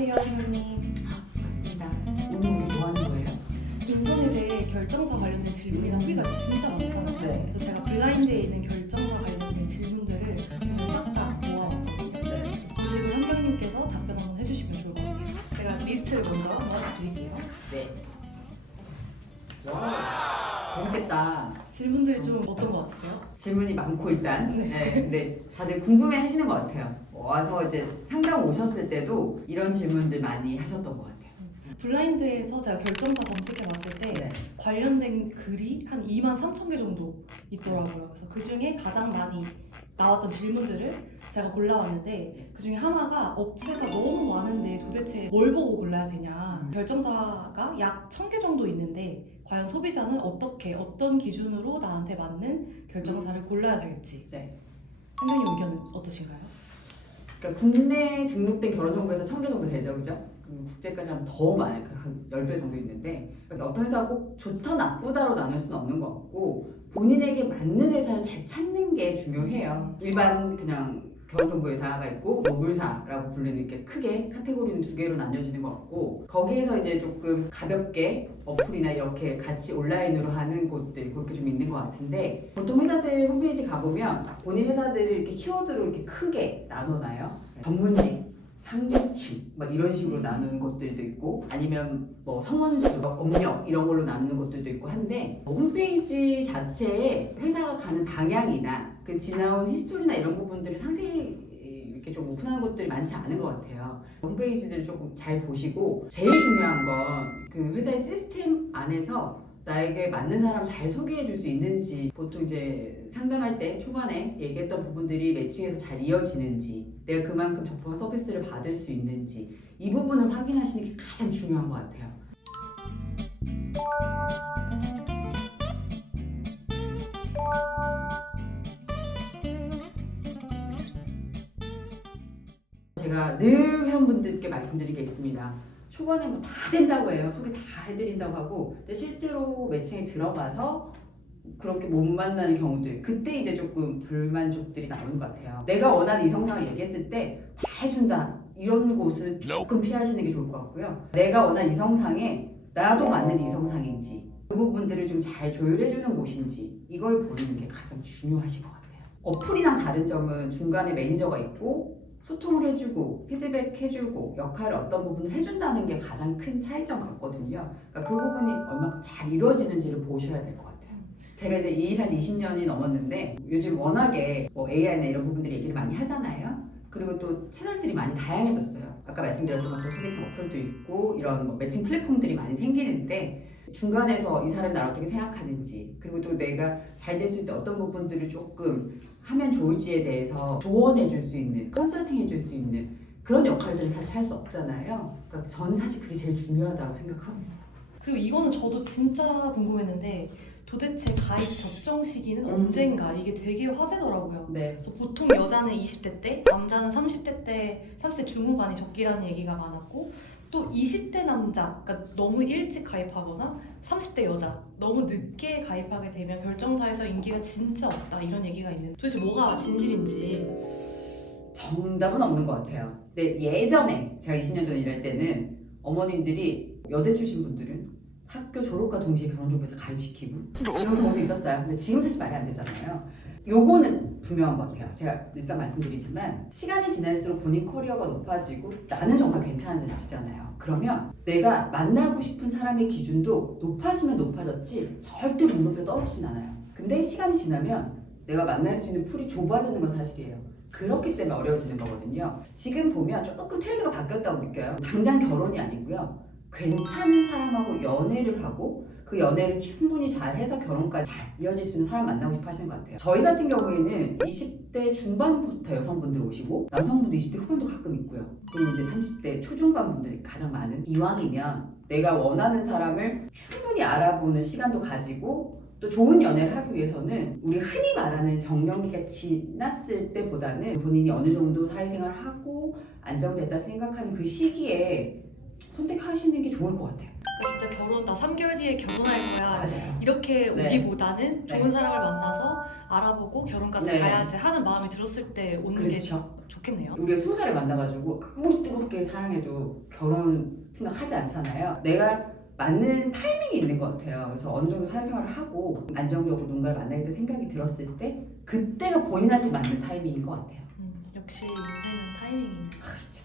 안녕하세요, 선생님. 맞습니다. 오늘 우리 뭐 하는 거예요? 인터넷에 결정사 관련된 질문이나 후기가 진짜 많잖아요. 네. 그래서 제가 블라인드에 있는 결정사 관련된 질문들을 오늘 싹 다 모아봤거든요. 네. 그리고 현경님께서 답변 한번 해주시면 좋을 것 같아요. 제가 리스트를 먼저 한번 드릴게요. 네. 와, 재밌겠다. 질문들이 좀 어떤 것 같으세요? 질문이 많고 일단. 네. 네. 근데 다들 궁금해 하시는 것 같아요. 와서 이제 상담 오셨을 때도 이런 질문들 많이 하셨던 것 같아요. 블라인드에서 제가 결정사 검색해봤을 때 네. 관련된 글이 한 23,000개 정도 있더라고요. 그래서 그 중에 가장 많이 나왔던 질문들을 제가 골라왔는데 그 중에 하나가 업체가 너무 많은데 도대체 뭘 보고 골라야 되냐. 결정사가 약 1,000개 정도 있는데 과연 소비자는 어떤 기준으로 나한테 맞는 결정사를 골라야 될지. 네. 현경님 의견은 어떠신가요? 그러니까 국내 등록된 결혼정보에서 1,000개 정도 되죠, 그죠? 국제까지 하면 더 많아요. 한 10배 정도 있는데 그러니까 어떤 회사가 꼭 좋다 나쁘다로 나눌 수는 없는 것 같고 본인에게 맞는 회사를 잘 찾는 게 중요해요. 일반 그냥 결혼정보회사가 있고 노블사라고 불리는 게 크게 카테고리는 두 개로 나뉘어지는 것 같고 거기에서 이제 조금 가볍게 어플이나 이렇게 같이 온라인으로 하는 곳들이 그렇게 좀 있는 것 같은데 보통 회사들 홈페이지 가보면 본인 회사들을 이렇게 키워드로 이렇게 크게 나눠놔요. 전문직 상류층 막 이런 식으로 나누는 것들도 있고 아니면 뭐 성원수, 업력 이런 걸로 나누는 것들도 있고 한데 홈페이지 자체에 회사가 가는 방향이나 그 지나온 히스토리나 이런 부분들을 상세히 이렇게 좀 오픈하는 것들이 많지 않은 것 같아요. 홈페이지들을 조금 잘 보시고 제일 중요한 건 그 회사의 시스템 안에서 나에게 맞는 사람을 잘 소개해 줄 수 있는지 보통 이제 상담할 때 초반에 얘기했던 부분들이 매칭해서 잘 이어지는지 내가 그만큼 적합한 서비스를 받을 수 있는지 이 부분을 확인하시는 게 가장 중요한 것 같아요. 제가 늘 회원분들께 말씀드린 게 있습니다. 초반에 뭐 다 된다고 해요. 소개 다 해드린다고 하고 근데 실제로 매칭에 들어가서 그렇게 못 만나는 경우들 그때 이제 조금 불만족들이 나오는 것 같아요. 내가 원하는 이성상을 얘기했을 때 다 해준다 이런 곳은 조금 피하시는 게 좋을 것 같고요. 내가 원하는 이성상에 나도 맞는 이성상인지 그 부분들을 좀 잘 조율해주는 곳인지 이걸 보는 게 가장 중요하신 것 같아요. 어플이랑 다른 점은 중간에 매니저가 있고 소통을 해주고 피드백해주고 역할을 어떤 부분을 해준다는 게 가장 큰 차이점 같거든요. 그러니까 그 부분이 얼마큼 잘 이루어지는지를 보셔야 될 것 같아요. 제가 이제 이 일 한 20년이 넘었는데 요즘 워낙에 뭐 AI나 이런 부분들 얘기를 많이 하잖아요. 그리고 또 채널들이 많이 다양해졌어요. 아까 말씀드렸던 것처럼 소개팅 어플도 있고 이런 뭐 매칭 플랫폼들이 많이 생기는데 중간에서 이 사람이 나를 어떻게 생각하는지 그리고 또 내가 잘 됐을 때 어떤 부분들을 조금 하면 좋을지에 대해서 조언해 줄 수 있는 컨설팅 해 줄 수 있는 그런 역할들을 사실 할 수 없잖아요. 그러니까 저는 사실 그게 제일 중요하다고 생각하고 있어요. 그리고 이거는 저도 진짜 궁금했는데 도대체 가입 적정 시기는 언젠가 이게 되게 화제더라고요. 네. 그래서 보통 여자는 20대 때, 남자는 30대 때, 30대 중후반이 적기라는 얘기가 많았고 또 20대 남자, 그러니까 너무 일찍 가입하거나 30대 여자, 너무 늦게 가입하게 되면 결정사에서 인기가 진짜 없다 이런 얘기가 있는데 도대체 뭐가 진실인지. 정답은 없는 것 같아요. 근데 예전에 제가 20년 전에 일할 때는 어머님들이 여대 출신 분들은 학교 졸업과 동시에 결혼정보에서 가입시키고 이런 경우도 있었어요. 근데 지금 사실 말이 안 되잖아요. 요거는 분명한 것 같아요. 제가 늘상 말씀드리지만 시간이 지날수록 본인 커리어가 높아지고 나는 정말 괜찮아지잖아요. 그러면 내가 만나고 싶은 사람의 기준도 높아지면 높아졌지 절대 눈높이가 떨어지진 않아요. 근데 시간이 지나면 내가 만날 수 있는 풀이 좁아지는 건 사실이에요. 그렇기 때문에 어려워지는 거거든요. 지금 보면 조금 트렌드가 바뀌었다고 느껴요. 당장 결혼이 아니고요. 괜찮은 사람하고 연애를 하고 그 연애를 충분히 잘해서 결혼까지 잘 이어질 수 있는 사람 만나고 싶어 하시는 것 같아요. 저희 같은 경우에는 20대 중반부터 여성분들 오시고 남성분도 20대 후반도 가끔 있고요. 그리고 이제 30대 초중반 분들이 가장 많은 이왕이면 내가 원하는 사람을 충분히 알아보는 시간도 가지고 또 좋은 연애를 하기 위해서는 우리 흔히 말하는 정년기가 지났을 때보다는 본인이 어느 정도 사회생활을 하고 안정됐다 생각하는 그 시기에 선택하시는 게 좋을 것 같아요. 그러니까 진짜 결혼 나 3개월 뒤에 결혼할 거야 맞아요. 이렇게 네. 오기보다는 좋은 네. 사람을 만나서 알아보고 결혼까지 네. 가야지 하는 마음이 들었을 때 오는 게 그렇죠. 좋겠네요. 우리가 20살에 만나가지고 아무리 뜨겁게 사랑해도 결혼 생각하지 않잖아요. 내가 맞는 타이밍이 있는 것 같아요. 그래서 어느 정도 사회생활을 하고 안정적으로 누군가를 만나겠다 생각이 들었을 때 그때가 본인한테 맞는 타이밍인 것 같아요. 역시 인생은 타이밍이. 그렇죠.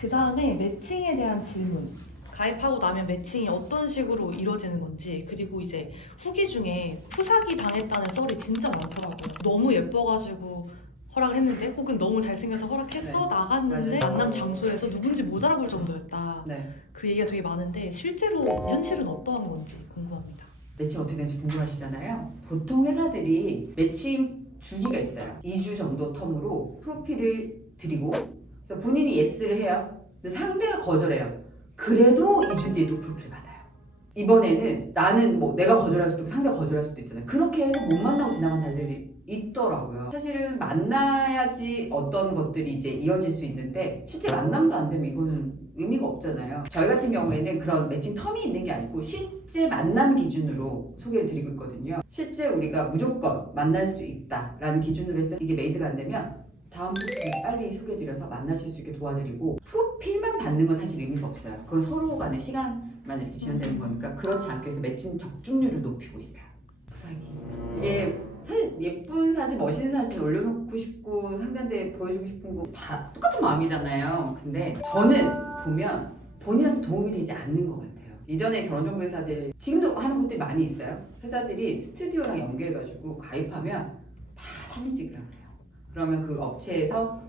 그 다음에 매칭에 대한 질문. 가입하고 나면 매칭이 어떤 식으로 이루어지는 건지, 그리고 이제 후기 중에 푸사기 당했다는 썰이 진짜 많더라고요. 너무 예뻐가지고 허락을 했는데, 혹은 너무 잘생겨서 허락해서 네. 나갔는데 맞아요. 만남 장소에서 누군지 못 알아볼 정도였다. 네. 그 얘기가 되게 많은데 실제로 현실은 어떠한 건지 궁금합니다. 매칭 어떻게 되는지 궁금하시잖아요. 보통 회사들이 매칭 주기가 있어요. 2주 정도 텀으로 프로필을 드리고 그래서 본인이 예스를 해요. 근데 상대가 거절해요. 그래도 2주 뒤에 또 프로필을 받아요. 이번에는 나는 뭐 내가 거절할 수도 있고 상대가 거절할 수도 있잖아요. 그렇게 해서 못 만나고 지나간 날들이 있더라고요. 사실은 만나야지 어떤 것들이 이제 이어질 수 있는데 실제 만남도 안 되면 이거는 의미가 없잖아요. 저희 같은 경우에는 그런 매칭 텀이 있는 게 아니고 실제 만남 기준으로 소개를 드리고 있거든요. 실제 우리가 무조건 만날 수 있다라는 기준으로 해서 이게 메이드가 안 되면 다음 프로필 빨리 소개드려서 만나실 수 있게 도와드리고 프로필만 받는 건 사실 의미가 없어요. 그건 서로 간의 시간만 이렇게 지연되는 거니까 그렇지 않게 해서 매칭 적중률을 높이고 있어요. 부사기 이게 사실 예쁜 사진, 멋있는 사진 올려놓고 싶고 상대한테 보여주고 싶은 거 다 똑같은 마음이잖아요. 근데 저는 보면 본인한테 도움이 되지 않는 것 같아요. 이전에 결혼정보회사들 지금도 하는 것들이 많이 있어요. 회사들이 스튜디오랑 연계해가지고 가입하면 다 사진 찍으라고 그래요. 그러면 그 업체에서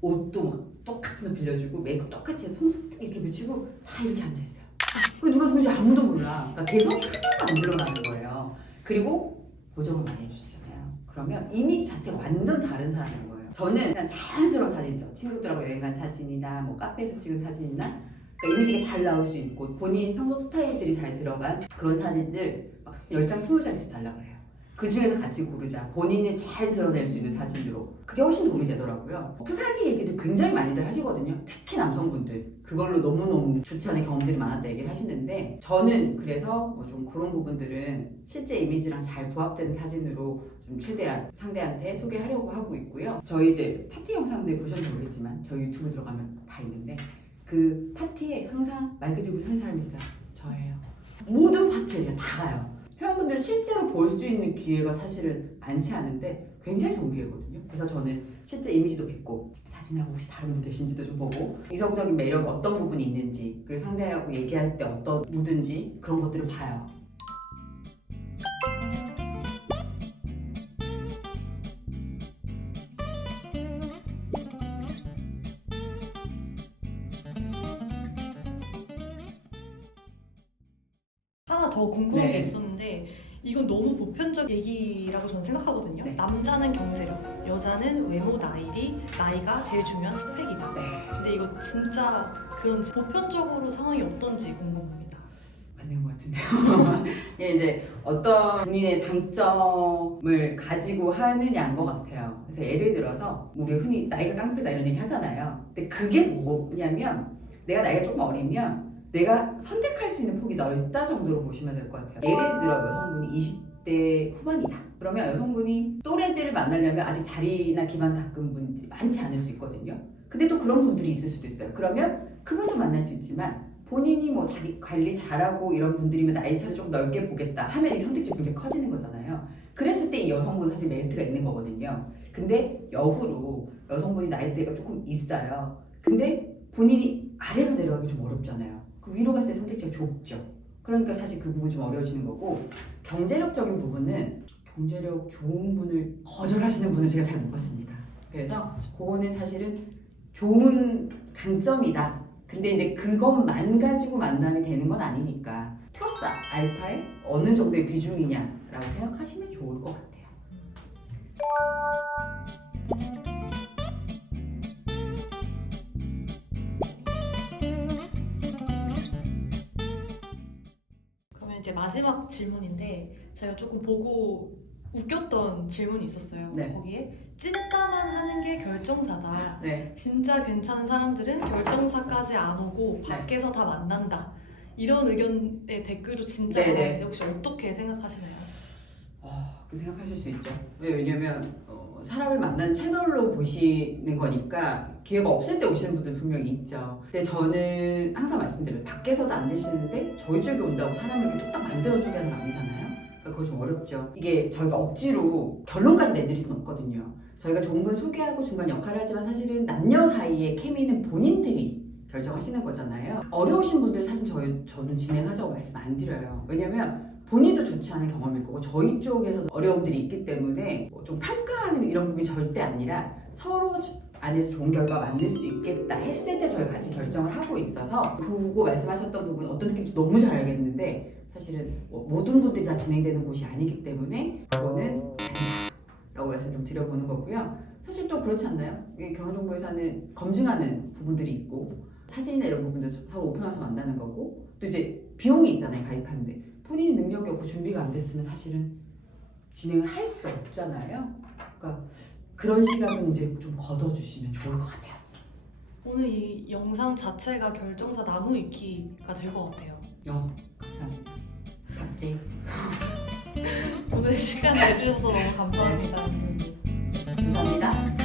옷도 막 똑같은 옷 빌려주고 메이크업 똑같이 해서 손톱 이렇게 붙이고 다 이렇게 앉아있어요. 누가 누군지 아무도 몰라. 그러니까 개성이 하나도 안 드러나는 거예요. 그리고 보정을 많이 해주시잖아요. 그러면 이미지 자체가 완전 다른 사람인 거예요. 저는 그냥 자연스러운 사진이죠. 친구들하고 여행 간 사진이나 뭐 카페에서 찍은 사진이나 그러니까 이미지가 잘 나올 수 있고 본인 평소 스타일들이 잘 들어간 그런 사진들 막 10장, 20장씩 달라고 해요. 그 중에서 같이 고르자. 본인이 잘 드러낼 수 있는 사진으로. 그게 훨씬 도움이 되더라고요. 푸사기 얘기도 굉장히 많이들 하시거든요. 특히 남성분들. 그걸로 너무너무 좋지 않은 경험들이 많았다 얘기를 하시는데 저는 그래서 좀 그런 부분들은 실제 이미지랑 잘 부합되는 사진으로 좀 최대한 상대한테 소개하려고 하고 있고요. 저희 이제 파티 영상들 보셨는지 모르겠지만 저희 유튜브 들어가면 다 있는데 그 파티에 항상 마이크 들고 서는 사람이 있어요. 저예요. 모든 파티에 제가 다 가요. 회원분들을 실제로 볼 수 있는 기회가 사실은 많지 않은데 굉장히 좋은 기회거든요. 그래서 저는 실제 이미지도 뵙고 사진하고 혹시 다른 분 계신지도 좀 보고 이성적인 매력이 어떤 부분이 있는지 그리고 상대하고 얘기할 때 어떤 무든지 그런 것들을 봐요. 하나 더 궁금한 네. 게 있었는데 이건 너무 보편적 얘기라고 저는 생각하거든요. 네. 남자는 경제력, 여자는 외모, 나이가 제일 중요한 스펙이다. 네. 근데 이거 진짜 그런지 보편적으로 상황이 어떤지 궁금합니다. 맞는 것 같은데요. 이게 이제 어떤 본인의 장점을 가지고 하느냐인 것 같아요. 그래서 예를 들어서 우리 흔히 나이가 깡패다 이런 얘기 하잖아요. 근데 그게 뭐냐면 내가 나이가 조금 어리면 내가 선택할 수 있는 폭이 넓다 정도로 보시면 될 것 같아요. 예를 들어 여성분이 20대 후반이다. 그러면 여성분이 또래들을 만나려면 아직 자리나 기반 닦은 분들이 많지 않을 수 있거든요. 근데 또 그런 분들이 있을 수도 있어요. 그러면 그분도 만날 수 있지만 본인이 뭐 자기 관리 잘하고 이런 분들이면 나이 차를 좀 넓게 보겠다 하면 이 선택지가 굉장히 커지는 거잖아요. 그랬을 때 이 여성분은 사실 메리트가 있는 거거든요. 근데 역으로 여성분이 나이대가 조금 있어요. 근데 본인이 아래로 내려가기 좀 어렵잖아요. 그 위로 갔을 때 선택지가 좁죠. 그러니까 사실 그 부분이 좀 어려워지는 거고 경제력적인 부분은 경제력 좋은 분을 거절하시는 분은 제가 잘 못 봤습니다. 그래서 그거는 사실은 좋은 강점이다. 근데 이제 그것만 가지고 만남이 되는 건 아니니까 플러스 알파에 어느 정도의 비중이냐라고 생각하시면 좋을 것 같아요. 그러면 이제 마지막 질문인데 제가 조금 보고 웃겼던 질문이 있었어요. 네. 거기에 찐따만 하는 게 결정사다. 네. 진짜 괜찮은 사람들은 결정사까지 안 오고 네. 밖에서 다 만난다. 이런 의견의 댓글도 진짜 네네. 많은데 혹시 어떻게 생각하시나요? 그 생각하실 수 있죠. 왜냐면 사람을 만나는 채널로 보시는 거니까 기회가 없을 때 오시는 분들 분명히 있죠. 근데 저는 항상 말씀드려요. 밖에서도 안 되시는데 저희 쪽에 온다고 사람을 이렇게 뚝딱 만들어 소개하는 거 아니잖아요. 그러니까 그거 좀 어렵죠. 이게 저희가 억지로 결론까지 내드릴 수는 없거든요. 저희가 좋은 분 소개하고 중간 역할을 하지만 사실은 남녀 사이의 케미는 본인들이 결정하시는 거잖아요. 어려우신 분들 사실 저는 진행하자고 말씀 안 드려요. 왜냐면 본인도 좋지 않은 경험일 거고 저희 쪽에서도 어려움들이 있기 때문에 좀 평가하는 이런 부분이 절대 아니라 서로 안에서 좋은 결과 만들 수 있겠다 했을 때 저희가 같이 결정을 하고 있어서 그거 말씀하셨던 부분 어떤 느낌인지 너무 잘 알겠는데 사실은 모든 분들이 다 진행되는 곳이 아니기 때문에 그거는 아니다라고 말씀 좀 드려보는 거고요. 사실 또 그렇지 않나요? 이 결혼정보회사는 검증하는 부분들이 있고 사진이나 이런 부분들 서로 오픈해서 만나는 거고 또 이제 비용이 있잖아요. 가입하는데 본인 능력이 없고 준비가 안 됐으면 사실은 진행을 할 수 없잖아요. 그러니까 그런 시각은 이제 좀 걷어주시면 좋을 것 같아요. 오늘 이 영상 자체가 결정사 나무 위키가 될 것 같아요. 감사합니다. 갑자기 오늘 시간 내주셔서 너무 감사합니다. 감사합니다.